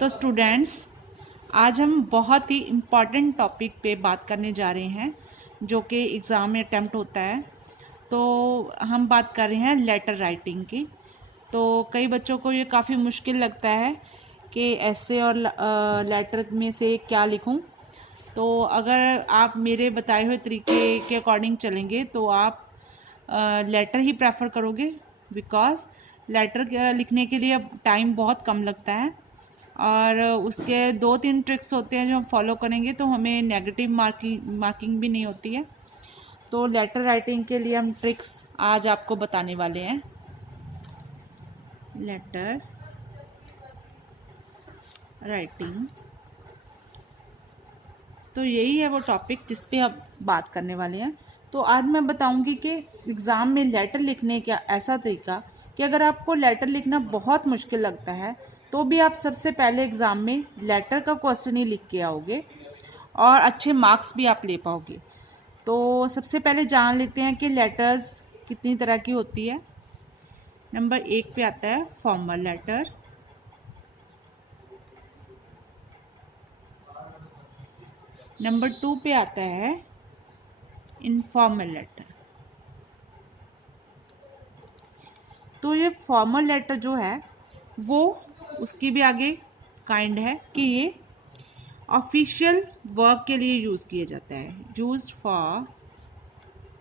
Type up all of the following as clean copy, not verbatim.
तो स्टूडेंट्स, आज हम बहुत ही इम्पॉर्टेंट टॉपिक पे बात करने जा रहे हैं जो कि एग्ज़ाम में अटैम्प्ट होता है। तो हम बात कर रहे हैं लेटर राइटिंग की। तो कई बच्चों को ये काफ़ी मुश्किल लगता है कि ऐसे और लेटर में से क्या लिखूं। तो अगर आप मेरे बताए हुए तरीके के अकॉर्डिंग चलेंगे तो आप लेटर ही प्रेफर करोगे, बिकॉज़ लेटर लिखने के लिए टाइम बहुत कम लगता है और उसके 2-3 ट्रिक्स होते हैं जो हम फॉलो करेंगे तो हमें नेगेटिव मार्किंग भी नहीं होती है। तो लेटर राइटिंग के लिए हम ट्रिक्स आज आपको बताने वाले हैं। लेटर राइटिंग, तो यही है वो टॉपिक जिस पे अब बात करने वाले हैं। तो आज मैं बताऊंगी कि एग्ज़ाम में लेटर लिखने का ऐसा तरीका कि अगर आपको लेटर लिखना बहुत मुश्किल लगता है तो भी आप सबसे पहले एग्ज़ाम में लेटर का क्वेश्चन ही लिख के आओगे और अच्छे मार्क्स भी आप ले पाओगे। तो सबसे पहले जान लेते हैं कि लेटर्स कितनी तरह की होती है। नंबर 1 पे आता है फॉर्मल लेटर। नंबर 2 पे आता है इनफॉर्मल लेटर। तो ये फॉर्मल लेटर जो है वो उसकी भी आगे काइंड है कि ये ऑफिशियल वर्क के लिए यूज़ किया जाता है, used for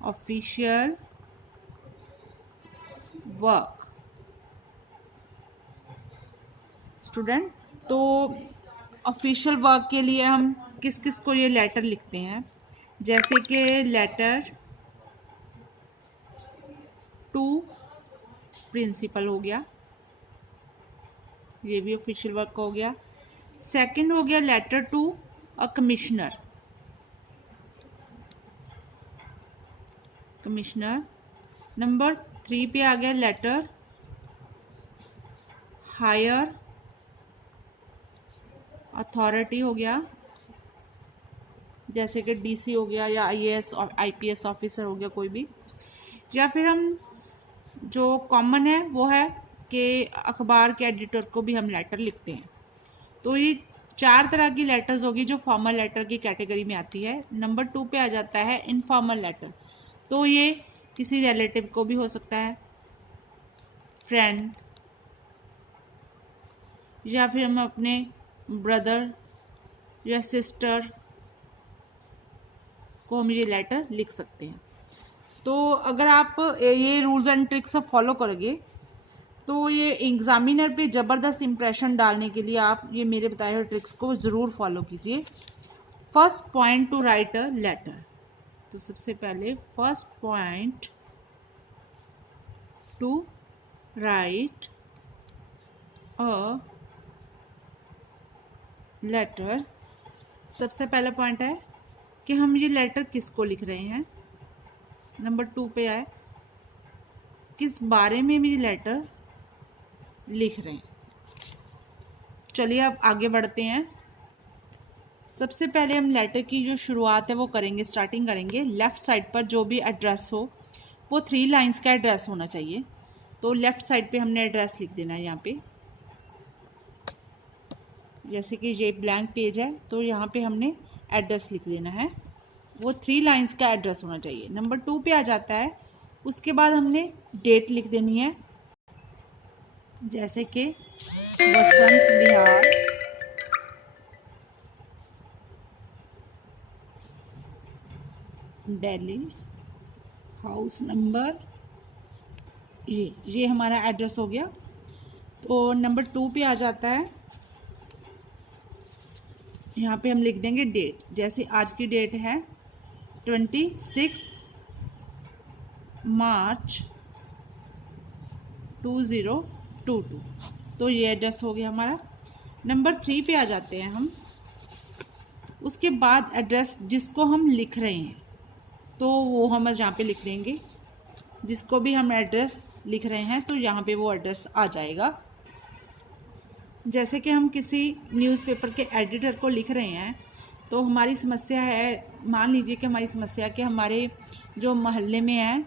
official work. Student, तो ऑफिशियल वर्क के लिए हम किस किस को ये लेटर लिखते हैं, जैसे कि लेटर टू प्रिंसिपल हो गया, ये भी ऑफिशियल वर्क हो गया। सेकंड हो गया letter to a commissioner. Number 3 पे आ गया लेटर हायर अथॉरिटी हो गया, जैसे कि डीसी हो गया या आईएएस और आईपीएस ऑफिसर हो गया कोई भी। या फिर हम जो कॉमन है वो है कि अखबार के एडिटर को भी हम लेटर लिखते हैं। तो ये 4 तरह की लेटर्स होगी जो फॉर्मल लेटर की कैटेगरी में आती है। नंबर 2 पे आ जाता है इनफॉर्मल लेटर। तो ये किसी रिलेटिव को भी हो सकता है, फ्रेंड, या फिर हम अपने ब्रदर या सिस्टर को हम ये लेटर लिख सकते हैं। तो अगर आप ये रूल्स एंड ट्रिक्स फॉलो करोगे तो ये एग्जामिनर पे ज़बरदस्त इंप्रेशन डालने के लिए आप ये मेरे बताए हुए ट्रिक्स को ज़रूर फॉलो कीजिए। First point to write a letter. तो सबसे पहले first point to write a letter, सबसे पहला पॉइंट है कि हम ये लेटर किसको लिख रहे हैं। नंबर 2 पे आए किस बारे में ये लेटर लिख रहे हैं। चलिए अब आगे बढ़ते हैं। सबसे पहले हम लेटर की जो शुरुआत है वो करेंगे, स्टार्टिंग करेंगे। लेफ्ट साइड पर जो भी एड्रेस हो वो 3 लाइंस का एड्रेस होना चाहिए। तो लेफ्ट साइड पे हमने एड्रेस लिख देना है यहाँ पे। जैसे कि ये ब्लैंक पेज है तो यहाँ पे हमने एड्रेस लिख देना है, वो 3 लाइंस का एड्रेस होना चाहिए। नंबर 2 पे आ जाता है, उसके बाद हमने डेट लिख देनी है, जैसे कि वसंत विहार, दिल्ली, हाउस नंबर, ये हमारा एड्रेस हो गया। तो नंबर 2 पे आ जाता है, यहाँ पे हम लिख देंगे डेट। जैसे आज की डेट है 26 मार्च 2022। तो ये एड्रेस हो गया हमारा। नंबर 3 पे आ जाते हैं हम। उसके बाद एड्रेस जिसको हम लिख रहे हैं तो वो हम यहाँ पे लिख देंगे। जिसको भी हम एड्रेस लिख रहे हैं तो यहाँ पे वो एड्रेस आ जाएगा। जैसे कि हम किसी न्यूज़पेपर के एडिटर को लिख रहे हैं तो हमारी समस्या है, मान लीजिए कि हमारी समस्या है कि हमारे जो मोहल्ले में है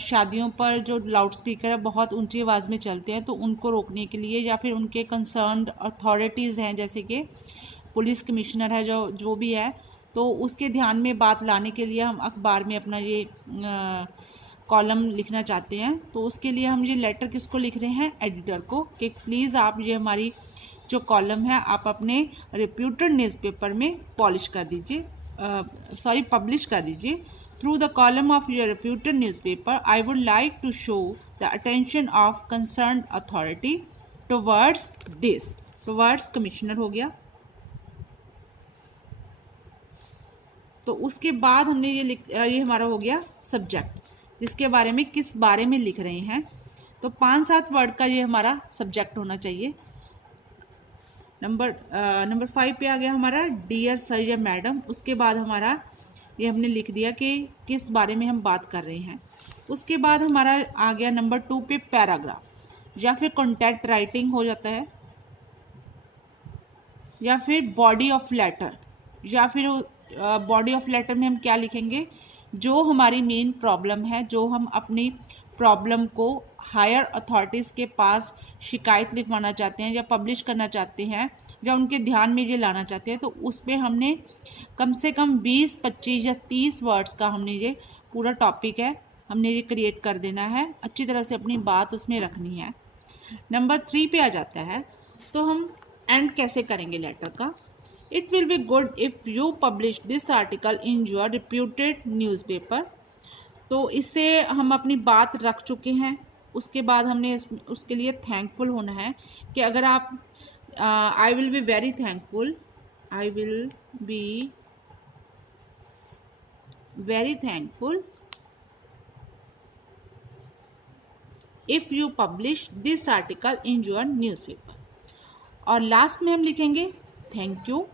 शादियों पर जो लाउड स्पीकर है बहुत ऊंची आवाज़ में चलते हैं, तो उनको रोकने के लिए या फिर उनके कंसर्न्ड अथॉरिटीज़ हैं जैसे कि पुलिस कमिश्नर है जो जो भी है, तो उसके ध्यान में बात लाने के लिए हम अखबार में अपना ये कॉलम लिखना चाहते हैं। तो उसके लिए हम ये लेटर किसको लिख रहे हैं? एडिटर को, कि प्लीज़ आप ये हमारी जो कॉलम है आप अपने रिप्यूटेड न्यूज़पेपर में पॉलिश कर दीजिए, पब्लिश कर दीजिए। Through the column of your reputed newspaper, I would like to show the attention of concerned authority towards this. Towards commissioner हो गया। तो उसके बाद हमने ये हमारा हो गया सब्जेक्ट, जिसके बारे में किस बारे में लिख रहे हैं। तो 5-7 वर्ड का ये हमारा सब्जेक्ट होना चाहिए। नंबर 5 पे आ गया हमारा डियर सर या मैडम। उसके बाद हमारा ये हमने लिख दिया कि किस बारे में हम बात कर रहे हैं। उसके बाद हमारा आ गया नंबर 2 पे पैराग्राफ, या फिर कॉन्टैक्ट राइटिंग हो जाता है, या फिर बॉडी ऑफ लेटर। या फिर बॉडी ऑफ लेटर में हम क्या लिखेंगे? जो हमारी मेन प्रॉब्लम है, जो हम अपनी प्रॉब्लम को हायर अथॉरिटीज़ के पास शिकायत लिखवाना चाहते हैं या पब्लिश करना चाहते हैं या उनके ध्यान में ये लाना चाहते हैं, तो उस पर हमने कम से कम 20, 25 या 30 वर्ड्स का हमने ये पूरा टॉपिक है हमने ये क्रिएट कर देना है। अच्छी तरह से अपनी बात उसमें रखनी है। नंबर 3 पे आ जाता है, तो हम एंड कैसे करेंगे लेटर का? It will be good if you publish this article in your reputed newspaper. तो इससे हम अपनी बात रख चुके हैं। उसके बाद हमने उसके लिए थैंकफुल होना है कि अगर आप I will be very thankful, I will be very thankful if you publish this article in your newspaper. और लास्ट में हम लिखेंगे थैंक यू,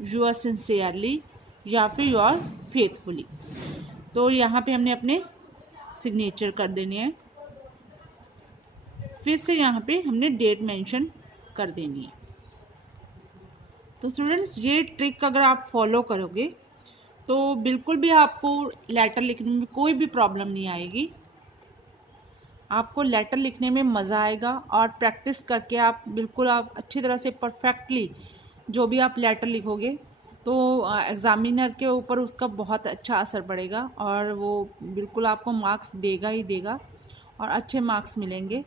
योर सिंसियरली या फिर योर फेथफुली। तो यहाँ पे हमने अपने सिग्नेचर कर देनी है। फिर से यहाँ पे हमने डेट मेंशन कर देनी है। तो स्टूडेंट्स, ये ट्रिक अगर आप फॉलो करोगे तो बिल्कुल भी आपको लेटर लिखने में कोई भी प्रॉब्लम नहीं आएगी। आपको लेटर लिखने में मज़ा आएगा और प्रैक्टिस करके आप अच्छी तरह से परफेक्टली जो भी आप लेटर लिखोगे तो एग्ज़ामिनर के ऊपर उसका बहुत अच्छा असर पड़ेगा और वो बिल्कुल आपको मार्क्स देगा ही देगा और अच्छे मार्क्स मिलेंगे।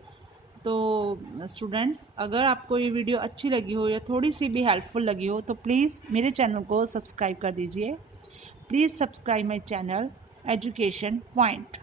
तो स्टूडेंट्स, अगर आपको ये वीडियो अच्छी लगी हो या थोड़ी सी भी हेल्पफुल लगी हो तो प्लीज़ मेरे चैनल को सब्सक्राइब कर दीजिए। Please subscribe my channel education point.